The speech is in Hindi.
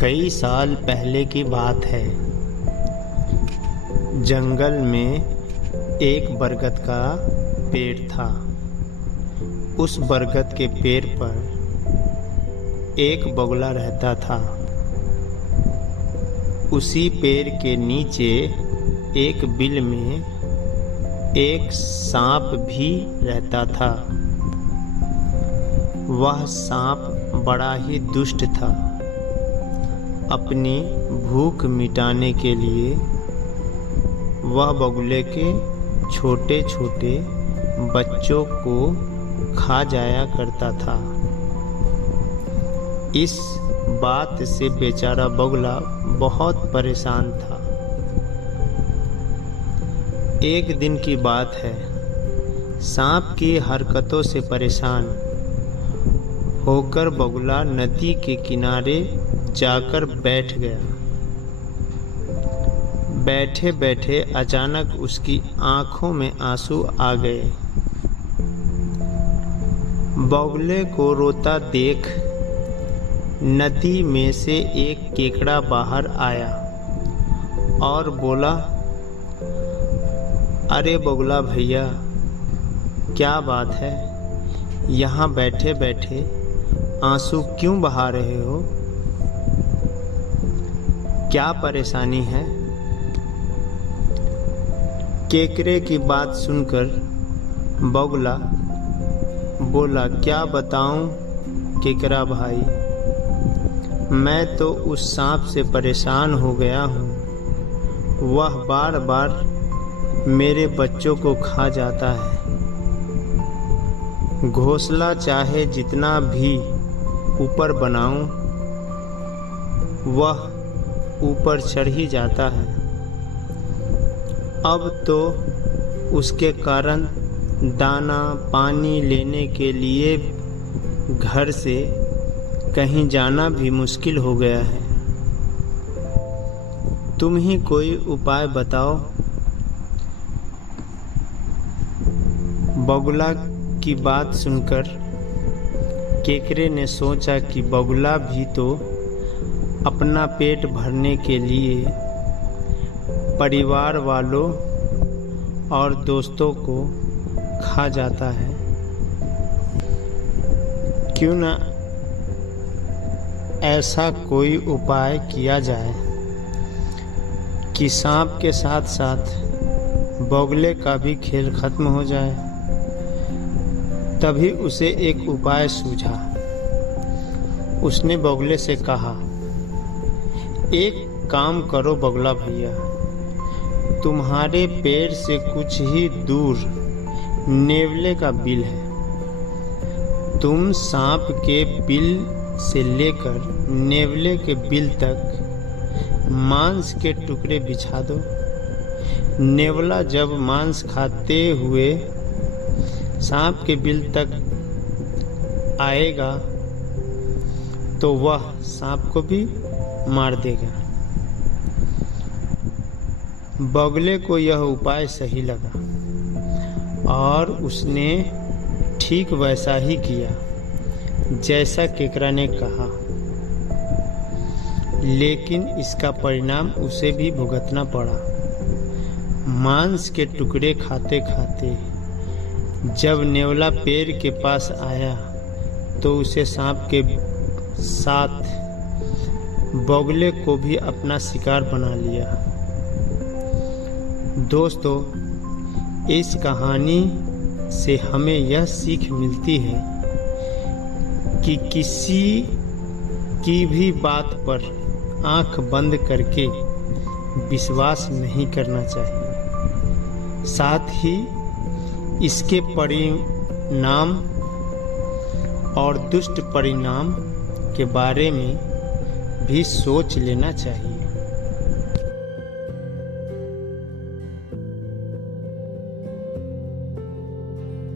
कई साल पहले की बात है। जंगल में एक बरगद का पेड़ था। उस बरगद के पेड़ पर एक बगुला रहता था। उसी पेड़ के नीचे एक बिल में एक सांप भी रहता था। वह सांप बड़ा ही दुष्ट था। अपनी भूख मिटाने के लिए वह बगुले के छोटे छोटे बच्चों को खा जाया करता था। इस बात से बेचारा बगुला बहुत परेशान था। एक दिन की बात है। सांप की हरकतों से परेशान होकर बगुला नदी के किनारे जाकर बैठ गया। बैठे बैठे अचानक उसकी आंखों में आंसू आ गए। बगुले को रोता देख नदी में से एक केकड़ा बाहर आया और बोला, अरे बगुला भैया, क्या बात है? यहाँ बैठे बैठे आंसू क्यों बहा रहे हो? क्या परेशानी है? केकड़े की बात सुनकर बगुला बोला, क्या बताऊं केकड़ा भाई, मैं तो उस सांप से परेशान हो गया हूँ। वह बार बार मेरे बच्चों को खा जाता है। घोंसला चाहे जितना भी ऊपर बनाऊं, वह ऊपर चढ़ ही जाता है। अब तो उसके कारण दाना पानी लेने के लिए घर से कहीं जाना भी मुश्किल हो गया है। तुम ही कोई उपाय बताओ। बगुला की बात सुनकर केकड़े ने सोचा कि बगुला भी तो अपना पेट भरने के लिए परिवार वालों और दोस्तों को खा जाता है। क्यों न ऐसा कोई उपाय किया जाए कि सांप के साथ साथ बगुले का भी खेल खत्म हो जाए। तभी उसे एक उपाय सूझा। उसने बगुले से कहा, एक काम करो बगुला भैया, तुम्हारे पेड़ से कुछ ही दूर नेवले का बिल है। तुम सांप के बिल से लेकर नेवले के बिल तक मांस के टुकड़े बिछा दो। नेवला जब मांस खाते हुए सांप के बिल तक आएगा तो वह सांप को भी मार देगा। बगुले को यह उपाय सही लगा और उसने ठीक वैसा ही किया जैसा केकड़ा ने कहा। लेकिन इसका परिणाम उसे भी भुगतना पड़ा। मांस के टुकड़े खाते खाते जब नेवला पेड़ के पास आया तो उसे सांप के साथ बगुले को भी अपना शिकार बना लिया। दोस्तों, इस कहानी से हमें यह सीख मिलती है कि किसी की भी बात पर आंख बंद करके विश्वास नहीं करना चाहिए। साथ ही इसके परिणाम और दुष्ट परिणाम के बारे में भी सोच लेना चाहिए।